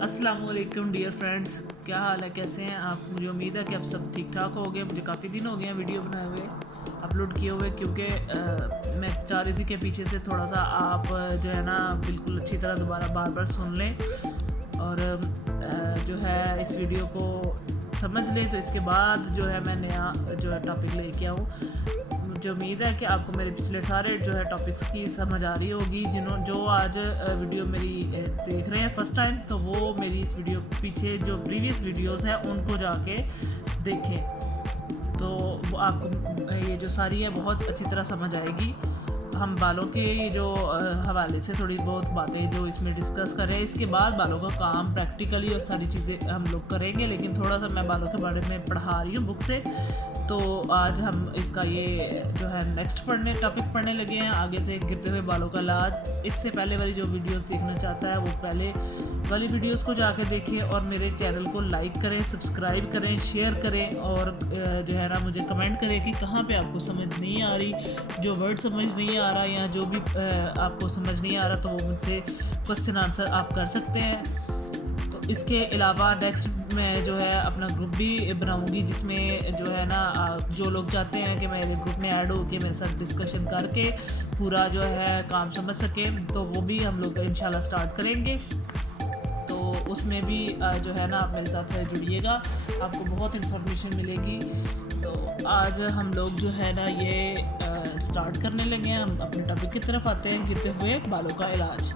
अस्सलाम वालेकुम dear friends, क्या हाल है, कैसे हैं आप। मुझे उम्मीद है कि आप सब ठीक ठाक हो गए। मुझे काफ़ी दिन हो गए हैं वीडियो बनाए हुए, अपलोड किए हुए, क्योंकि मैं चाह रही थी कि पीछे से थोड़ा सा आप जो है ना बिल्कुल अच्छी तरह दोबारा बार बार सुन लें और जो है इस वीडियो को समझ लें। तो इसके बाद जो है मैं नया जो है टॉपिक लेके आऊँ। मुझे उम्मीद है कि आपको मेरे पिछले सारे जो है टॉपिक्स की समझ आ रही होगी। जो आज वीडियो मेरी देख रहे हैं फर्स्ट टाइम, तो वो मेरी इस वीडियो पीछे जो प्रीवियस वीडियोस हैं उनको जाके देखें, तो वो आपको ये जो सारी है बहुत अच्छी तरह समझ आएगी। हम बालों के जो हवाले से थोड़ी बहुत बातें जो इसमें डिस्कस करें, इसके बाद बालों का काम प्रैक्टिकली और सारी चीज़ें हम लोग करेंगे। लेकिन थोड़ा सा मैं बालों के बारे में पढ़ा रही हूँ बुक से, तो आज हम इसका ये जो है नेक्स्ट टॉपिक पढ़ने लगे हैं, आगे से गिरते हुए बालों का इलाज। इससे पहले वाली जो वीडियोस देखना चाहता है वो पहले वाली वीडियोस को जाकर देखें और मेरे चैनल को लाइक करें, सब्सक्राइब करें, शेयर करें और जो है ना मुझे कमेंट करें कि कहाँ पे आपको समझ नहीं आ रही, जो वर्ड समझ नहीं आ रहा या जो भी आपको समझ नहीं आ रहा, तो वो मुझसे क्वेश्चन आंसर आप कर सकते हैं। तो इसके अलावा नेक्स्ट मैं जो है अपना ग्रुप भी बनाऊंगी, जिसमें जो है ना जो लोग चाहते हैं कि मेरे ग्रुप में ऐड हो के मेरे साथ डिस्कशन करके पूरा जो है काम समझ सकें, तो वो भी हम लोग इंशाल्लाह स्टार्ट करेंगे। तो उसमें भी जो है ना आप मेरे साथ जुड़िएगा, आपको बहुत इन्फॉर्मेशन मिलेगी। तो आज हम लोग जो है ना ये स्टार्ट करने लगे हैं। हम अपने टॉपिक की तरफ आते हैं, गिरते हुए बालों का इलाज।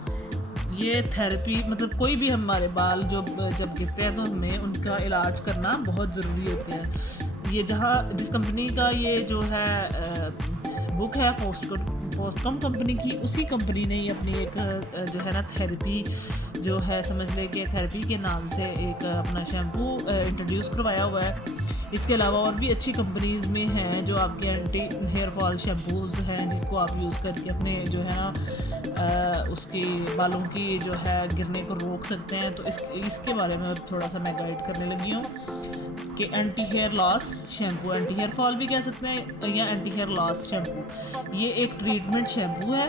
ये थेरेपी मतलब कोई भी हमारे बाल जब गिरते हैं तो हमें उनका इलाज करना बहुत ज़रूरी होते हैं। ये जिस कंपनी का ये जो है बुक है पोस्टकॉम कंपनी की, उसी कंपनी ने ही अपनी एक जो है ना थेरेपी जो है समझ ले कि थेरेपी के नाम से एक अपना शैम्पू इंट्रोड्यूस करवाया हुआ है। इसके अलावा और भी अच्छी कंपनीज़ में हैं जो आपके एंटी हेयर फॉल शैम्पूज़ हैं, जिसको आप यूज़ करके अपने जो है ना उसकी बालों की जो है गिरने को रोक सकते हैं। तो इसके बारे में थोड़ा सा मैं गाइड करने लगी हूँ कि anti hair loss shampoo, anti hair fall भी कह सकते हैं या एंटी हेयर लॉस शैम्पू, ये एक ट्रीटमेंट शैम्पू है।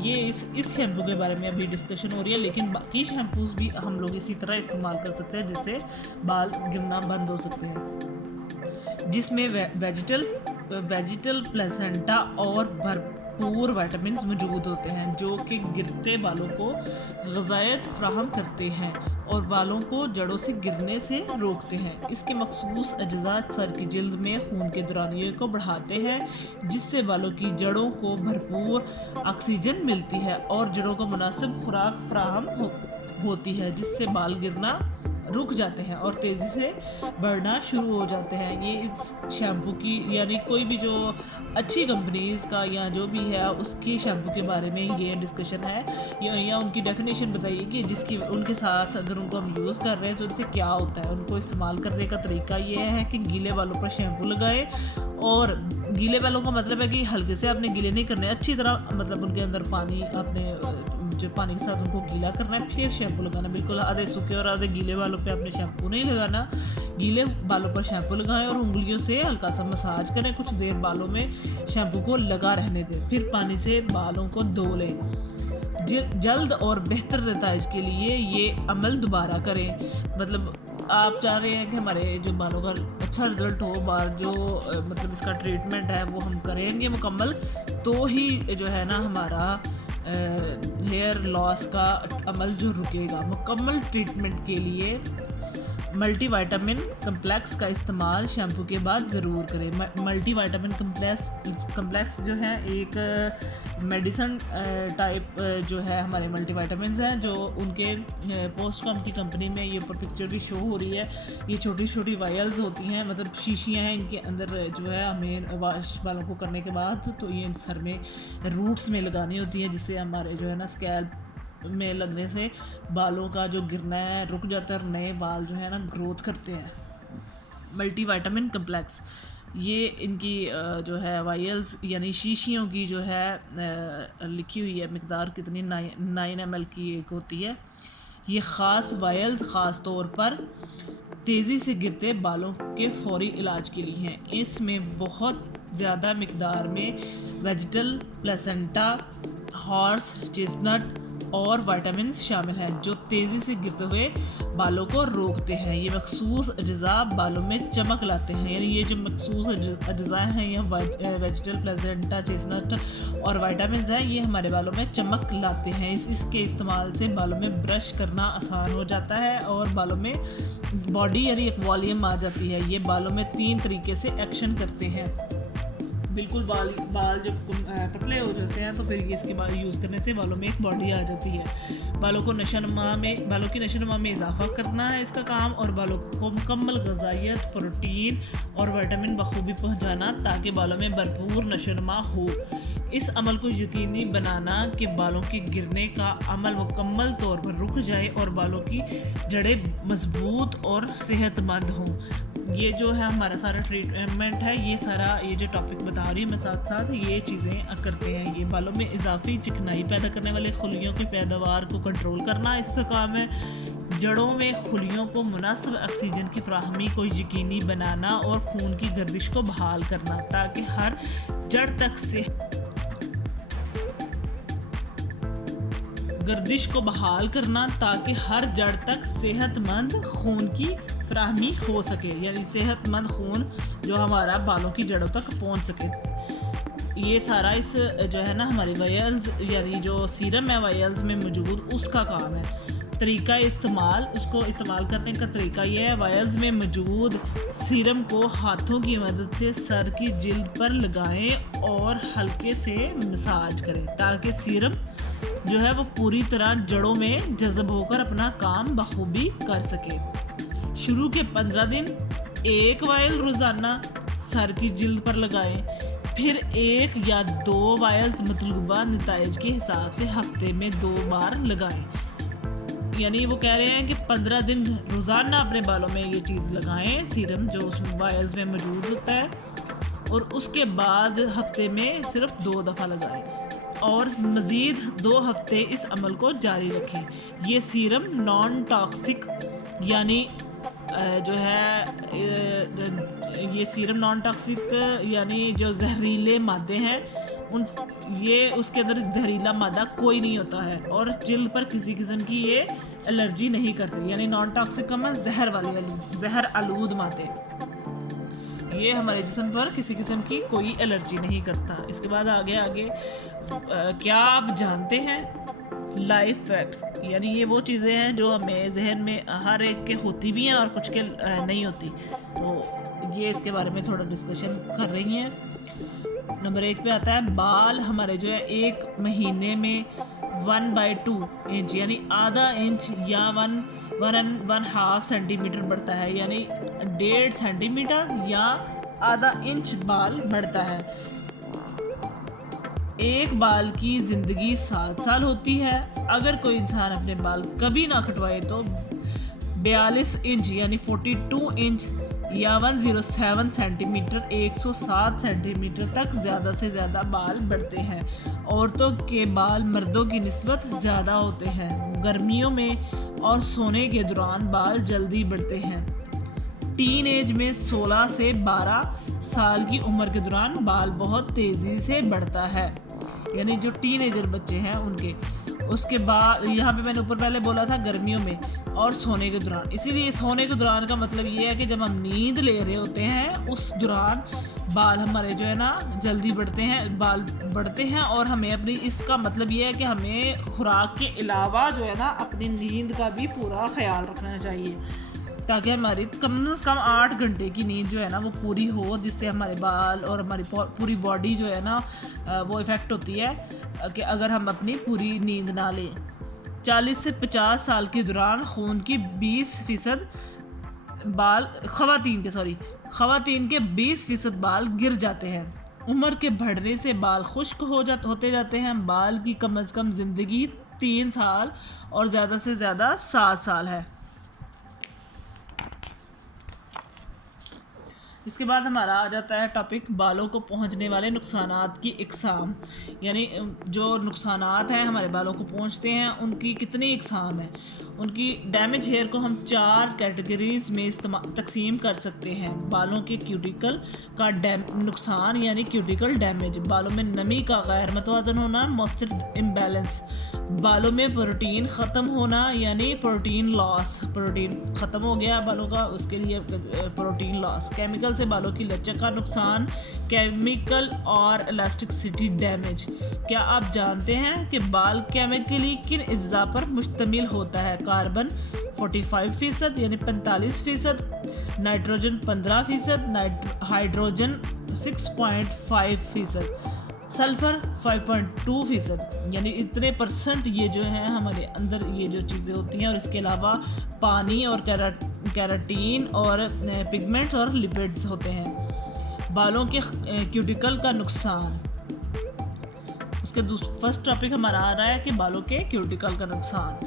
ये इस शैम्पू के बारे में अभी डिस्कशन हो रही है, लेकिन बाकी शैम्पूज़ भी हम लोग इसी तरह इस्तेमाल कर सकते हैं जिससे बाल गिरना बंद हो सकते हैं, जिसमें वेजिटल प्लेसेंटा और भरपूर विटामिन्स मौजूद होते हैं जो कि गिरते बालों को ग़िज़ायत फ्राहम करते हैं और बालों को जड़ों से गिरने से रोकते हैं। इसके मखसूस अज्जा सर की जिल्द में खून के दौरानिये को बढ़ाते हैं, जिससे बालों की जड़ों को भरपूर ऑक्सीजन मिलती है और जड़ों को मुनासिब खुराक फ्राहम होती है, जिससे बाल गिरना रुक जाते हैं और तेज़ी से बढ़ना शुरू हो जाते हैं। ये इस शैम्पू की यानी कोई भी जो अच्छी कंपनीज़ का या जो भी है उसकी शैम्पू के बारे में ये डिस्कशन है या उनकी डेफिनेशन बताइए कि जिसकी उनके साथ अगर उनको हम यूज़ कर रहे हैं तो उनसे क्या होता है। उनको इस्तेमाल करने का तरीका ये है कि गीले बालों पर शैम्पू लगाएं, और गीले बालों का मतलब है कि हल्के से आपने गीले नहीं करने, अच्छी तरह मतलब उनके अंदर पानी आपने जो पानी के साथ उनको गीला करना है, फिर शैम्पू लगाना। बिल्कुल आधे सूखे और आधे गीले बालों पे आपने शैम्पू नहीं लगाना। गीले बालों पर शैम्पू लगाएं और उंगलियों से हल्का सा मसाज करें, कुछ देर बालों में शैम्पू को लगा रहने दें, फिर पानी से बालों को धो लें। जल्द और बेहतर नताइज के लिए ये अमल दोबारा करें। मतलब आप चाह रहे हैं कि हमारे जो बालों का अच्छा रिजल्ट हो, बाल जो मतलब इसका ट्रीटमेंट है वो हम करेंगे मुकम्मल, तो ही जो है ना हमारा हेयर लॉस का अमल जो रुकेगा। मुकम्मल ट्रीटमेंट के लिए मल्टीविटामिन कम्प्लेक्स का इस्तेमाल शैम्पू के बाद ज़रूर करें। मल्टीविटामिन कम्प्लेक्स जो है एक मेडिसन टाइप जो है हमारे मल्टीविटामिन्स हैं, जो उनके पोस्टकॉम की कंपनी में ये ऊपर पिक्चर भी शो हो रही है। ये छोटी छोटी वायल्स होती हैं, मतलब शीशियाँ हैं, इनके अंदर जो है हमें वॉश बालों को करने के बाद तो ये सर में रूट्स में लगानी होती है, जिससे हमारे जो है ना स्कैल्प में लगने से बालों का जो गिरना है रुक जाता है और नए बाल जो है ना ग्रोथ करते हैं। मल्टीविटामिन कम्प्लेक्स ये इनकी जो है वायल्स यानी शीशियों की जो है लिखी हुई है मिकदार कितनी 9 ml की एक होती है। ये ख़ास वायल्स ख़ास तौर पर तेज़ी से गिरते बालों के फौरी इलाज के लिए हैं। इसमें बहुत ज़्यादा मिकदार में वेजिटल प्लेसेंटा, हॉर्स चेस्टनट और विटामिन शामिल हैं जो तेज़ी से गिरते हुए बालों को रोकते हैं। ये मखसूस अज्जा बालों में चमक लाते हैं, यानी ये जो मखसूस अज्जा हैं या वेजिटल, प्लेजेंटा, चेस्टनट और विटामिन हैं, ये हमारे बालों में चमक लाते हैं। इसके इस्तेमाल से बालों में ब्रश करना आसान हो जाता है और बालों में बॉडी यानी एक वॉल्यूम आ जाती है। ये बालों में 3 तरीके से एक्शन करते हैं। बिल्कुल बाल जब पतले हो जाते हैं तो फिर इसके बाद यूज़ करने से बालों में एक बॉडी आ जाती है। बालों की नशोनुमा में इजाफा करना है इसका काम, और बालों को मुकम्मल ग़िज़ाइयत, प्रोटीन और विटामिन बखूबी पहुंचाना ताकि बालों में भरपूर नशोनुमा हो। इस अमल को यकीनी बनाना कि बालों के गिरने का अमल मुकम्मल तौर पर रुक जाए और बालों की जड़ें मजबूत और सेहतमंद हों। ये जो है हमारा सारा ट्रीटमेंट है, ये जो टॉपिक बता रही हूँ मैं साथ साथ ये चीज़ें करते हैं। ये बालों में इजाफी चिकनाई पैदा करने वाले खुलियों की पैदावार को कंट्रोल करना इसका काम है। जड़ों में खुलियों को मुनासिब ऑक्सीजन की फराहमी को यकीनी बनाना और खून की गर्दिश को बहाल करना ताकि हर जड़ तक से गर्दिश को बहाल करना ताकि हर जड़ तक सेहतमंद खून की फराहमी हो सके, यानी सेहतमंद खून जो हमारा बालों की जड़ों तक पहुंच सके। ये सारा इस जो है ना हमारी वायल्स यानी जो सीरम है वायल्स में मौजूद उसका काम है। तरीका इस्तेमाल, उसको इस्तेमाल करने का तरीका ये है, वायल्स में मौजूद सीरम को हाथों की मदद से सर की जिल्द पर लगाएं और हल्के से मसाज करें ताकि सीरम जो है वो पूरी तरह जड़ों में जज़ब होकर अपना काम बखूबी कर सके। शुरू के 15 दिन 1 वायल रोज़ाना सर की जिल्द पर लगाएं, फिर 1 या 2 वायल्स मतलूबा नताइज के हिसाब से हफ्ते में 2 बार लगाएं। यानी वो कह रहे हैं कि 15 दिन रोज़ाना अपने बालों में ये चीज़ लगाएं, सीरम जो उस वायल्स में मौजूद होता है, और उसके बाद हफ्ते में सिर्फ 2 दफ़ा लगाएं और मज़ीद 2 हफ्ते इस अमल को जारी रखें। ये सीरम नॉन टॉक्सिक यानी जो है ये सीरम नॉन टॉक्सिक यानी जो जहरीले मादे हैं उसके अंदर जहरीला मादा कोई नहीं होता है और जिल्द पर किसी किस्म की ये एलर्जी नहीं करती, यानी नॉन टॉक्सिक का मतलब जहर आलूद मादे, ये हमारे जिस्म पर किसी किस्म की कोई एलर्जी नहीं करता। इसके बाद आगे क्या आप जानते हैं लाइफ फैक्ट्स, यानी ये वो चीज़ें हैं जो हमें जहन में हर एक के होती भी हैं और कुछ के नहीं होती, तो ये इसके बारे में थोड़ा डिस्कशन कर रही हैं। नंबर 1 पे आता है बाल हमारे जो है 1 महीने में 1/2 इंच यानी आधा इंच या 1.5 सेंटीमीटर बढ़ता है, यानी 1.5 सेंटीमीटर या आधा इंच बाल बढ़ता है। एक बाल की ज़िंदगी 7 साल होती है। अगर कोई इंसान अपने बाल कभी ना कटवाए तो 42 इंच यानी 42 इंच या 107 सेंटीमीटर 107 सेंटीमीटर तक ज़्यादा से ज़्यादा बाल बढ़ते हैं। औरतों के बाल मर्दों की निस्बत ज़्यादा होते हैं। गर्मियों में और सोने के दौरान बाल जल्दी बढ़ते हैं। टीन एज में 16 से 12 साल की उम्र के दौरान बाल बहुत तेज़ी से बढ़ता है, यानी जो टीनेजर बच्चे हैं उनके। उसके बाद यहाँ पे मैंने ऊपर पहले बोला था गर्मियों में और सोने के दौरान, इसीलिए सोने के दौरान का मतलब ये है कि जब हम नींद ले रहे होते हैं उस दौरान बाल हमारे जो है ना जल्दी बढ़ते हैं, बाल बढ़ते हैं। और हमें अपनी इसका मतलब ये है कि हमें खुराक के अलावा जो है ना अपनी नींद का भी पूरा ख्याल रखना चाहिए ताकि हमारी कम से कम 8 घंटे की नींद जो है ना वो पूरी हो, जिससे हमारे बाल और हमारी पूरी बॉडी जो है ना वो इफ़ेक्ट होती है कि अगर हम अपनी पूरी नींद ना लें। 40 से 50 साल के दौरान खून की 20% बाल ख़वातीन के 20% बाल गिर जाते हैं। उम्र के बढ़ने से बाल खुश्क होते जाते हैं। बाल की कम से कम ज़िंदगी 3 साल और ज़्यादा से ज़्यादा 7 साल है। इसके बाद हमारा आ जाता है टॉपिक बालों को पहुंचने वाले नुकसानात की इकसाम, यानी जो नुकसानात हैं हमारे बालों को पहुंचते हैं उनकी कितनी इकसाम है। उनकी डैमेज हेयर को हम 4 कैटेगरीज में तकसीम कर सकते हैं। बालों के क्यूटिकल का नुकसान यानी क्यूटिकल डैमेज, बालों में नमी का गैर मतवाजन होना, मॉइस्चर इम्बैलेंस, बालों में प्रोटीन ख़त्म होना यानी प्रोटीन लॉस, प्रोटीन ख़त्म हो गया बालों का, उसके लिए प्रोटीन लॉस, केमिकल से बालों की लचक का नुकसान, केमिकल और इलास्टिसिटी डैमेज। क्या आप जानते हैं कि बाल केमिकली किन अज्जा पर मुश्तमिल होता है? कार्बन 45% यानी 45%, नाइट्रोजन 15%, हाइड्रोजन 6.5%, सल्फ़र 5.2% यानी इतने परसेंट ये जो है हमारे अंदर ये जो चीज़ें होती हैं। और इसके अलावा पानी और कैराटीन और पिगमेंट्स और लिपिड्स होते हैं। बालों के क्यूटिकल का नुकसान, उसके फर्स्ट टॉपिक हमारा आ रहा है कि बालों के क्यूटिकल का नुकसान।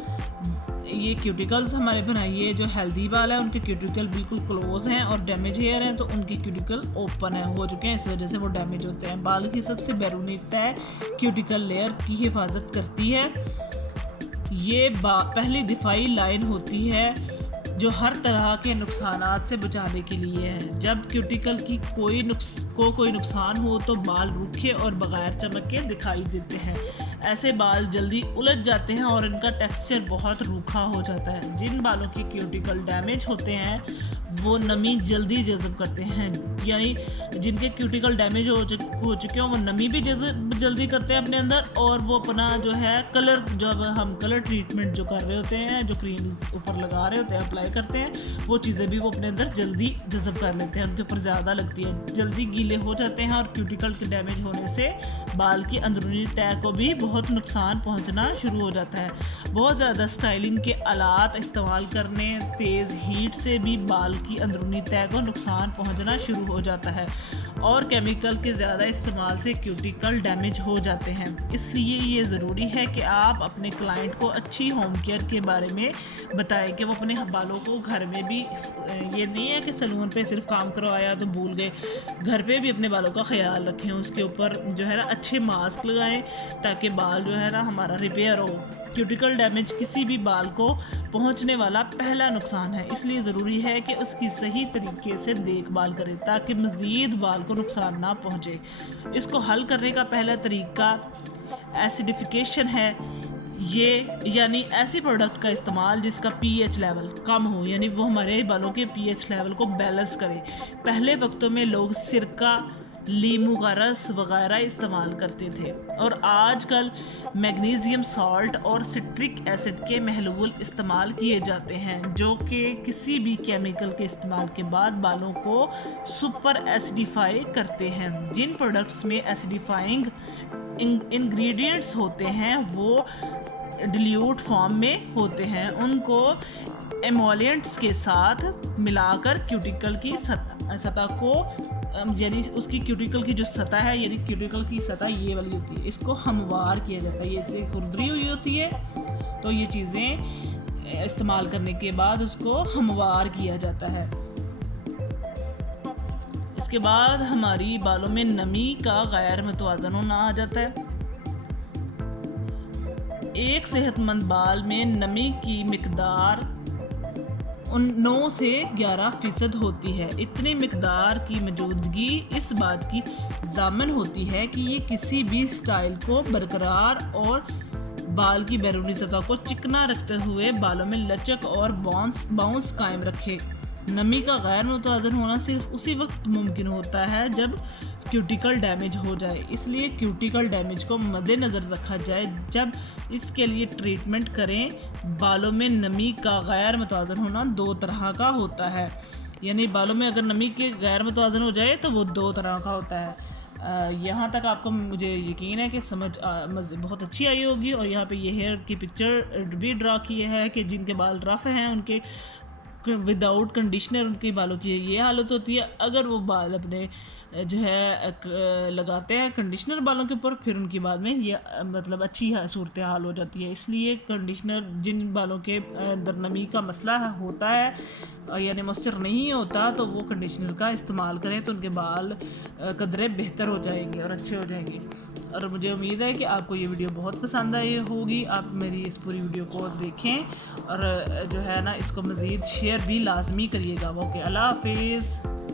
ये क्यूटिकल्स हमारे बनाइए जो हेल्दी बाल हैं उनके क्यूटिकल बिल्कुल क्लोज हैं, और डैमेज हेयर हैं तो उनके क्यूटिकल ओपन है हो चुके हैं, इस वजह से वो डैमेज होते हैं। बाल की सबसे बैरूनी तह क्यूटिकल लेयर की हिफाजत करती है। ये पहली दिफाई लाइन होती है जो हर तरह के नुकसानात से बचाने के लिए है। जब क्यूटिकल की कोई नुकसान हो तो बाल रूखे और बगैर चमक के दिखाई देते हैं। ऐसे बाल जल्दी उलझ जाते हैं और इनका टेक्सचर बहुत रूखा हो जाता है। जिन बालों के क्यूटिकल डैमेज होते हैं वो नमी जल्दी जज़ब करते हैं, यानी जिनके क्यूटिकल डैमेज हो चुके हैं वो नमी भी जल्दी करते हैं अपने अंदर, और वो अपना जो है कलर, जब हम कलर ट्रीटमेंट जो कर रहे होते हैं, जो क्रीम ऊपर लगा रहे होते हैं, अप्लाई करते हैं, वो चीज़ें भी वो अपने अंदर जल्दी जज़ब कर लेते हैं, उनके ऊपर ज़्यादा लगती है, जल्दी गीले हो जाते हैं। और क्यूटिकल के डैमेज होने से बाल की अंदरूनी तह को भी बहुत नुकसान पहुँचना शुरू हो जाता है। बहुत ज़्यादा स्टाइलिंग के आलात इस्तेमाल करने, तेज़ हीट से भी बाल की अंदरूनी तह को नुकसान पहुंचना शुरू हो जाता है, और केमिकल के ज़्यादा इस्तेमाल से क्यूटिकल डैमेज हो जाते हैं। इसलिए ये ज़रूरी है कि आप अपने क्लाइंट को अच्छी होम केयर के बारे में बताएं कि वो अपने बालों को घर में भी, ये नहीं है कि सैलून पे सिर्फ काम करवाया तो भूल गए, घर पे भी अपने बालों का ख्याल रखें, उसके ऊपर जो है ना अच्छे मास्क लगाएं ताकि बाल जो है ना हमारा रिपेयर हो। क्यूटिकल डैमेज किसी भी बाल को पहुंचने वाला पहला नुकसान है, इसलिए ज़रूरी है कि उसकी सही तरीके से देखभाल करें ताकि मज़ीद बाल को नुकसान ना पहुंचे। इसको हल करने का पहला तरीका एसिडिफिकेशन है, ये यानी ऐसे प्रोडक्ट का इस्तेमाल जिसका पीएच लेवल कम हो, यानी वो हमारे बालों के पीएच लेवल को बैलेंस करे। पहले वक्तों में लोग सिरका, लीमू का रस वगैरह इस्तेमाल करते थे, और आजकल मैग्नीशियम सॉल्ट और सिट्रिक एसिड के महलूल इस्तेमाल किए जाते हैं, जो कि किसी भी केमिकल के इस्तेमाल के बाद बालों को सुपर एसिडिफाई करते हैं। जिन प्रोडक्ट्स में एसिडिफाइंग इंग्रेडिएंट्स होते हैं वो डिल्यूट फॉर्म में होते हैं, उनको एमोलिएंट्स के साथ मिलाकर क्यूटिकल की सतह को, यानी उसकी क्यूटिकल की जो सतह है, यानी क्यूटिकल की सतह ये वाली होती है, इसको हमवार किया जाता है। ये इससे खुरदरी हुई होती है तो ये चीज़ें इस्तेमाल करने के बाद उसको हमवार किया जाता है। इसके बाद हमारी बालों में नमी का गैर मुतवाज़न होना आ जाता है। एक सेहतमंद बाल में नमी की मिकदार 9 से 11% होती है। इतनी मिकदार की मौजूदगी इस बात की ज़ामन होती है कि ये किसी भी स्टाइल को बरकरार और बाल की बैरूनी सतह को चिकना रखते हुए बालों में लचक और बाउंस कायम रखे। नमी का गैर मुतवाज़न होना सिर्फ उसी वक्त मुमकिन होता है जब क्यूटिकल डैमेज हो जाए, इसलिए क्यूटिकल डैमेज को मद्देनज़र रखा जाए जब इसके लिए ट्रीटमेंट करें। बालों में नमी का गैर मुतवाज़न होना 2 तरह का होता है, यानी बालों में अगर नमी के गैर मुतवाज़न हो जाए तो वो 2 तरह का होता है। यहाँ तक आपको मुझे यकीन है कि समझ बहुत अच्छी आई होगी। और यहाँ पे ये हेयर की पिक्चर भी ड्रा की है कि जिनके बाल रफ़ हैं उनके विदाउट कंडीशनर उनके बालों की ये हालत होती है। अगर वो बाल अपने जो है लगाते हैं कंडीशनर बालों के ऊपर, फिर उनकी बाद में ये मतलब अच्छी सूरत हाल हो जाती है। इसलिए कंडीशनर, जिन बालों के अंदर नमी का मसला होता है यानी मॉइस्चर नहीं होता, तो वो कंडीशनर का इस्तेमाल करें तो उनके बाल कदरे बेहतर हो जाएंगे और अच्छे हो जाएंगे। और मुझे उम्मीद है कि आपको ये वीडियो बहुत पसंद आई होगी। आप मेरी इस पूरी वीडियो को देखें और जो है ना इसको मज़ीद शेयर भी लाजमी करिएगा। ओके, अल्लाह हाफिज़।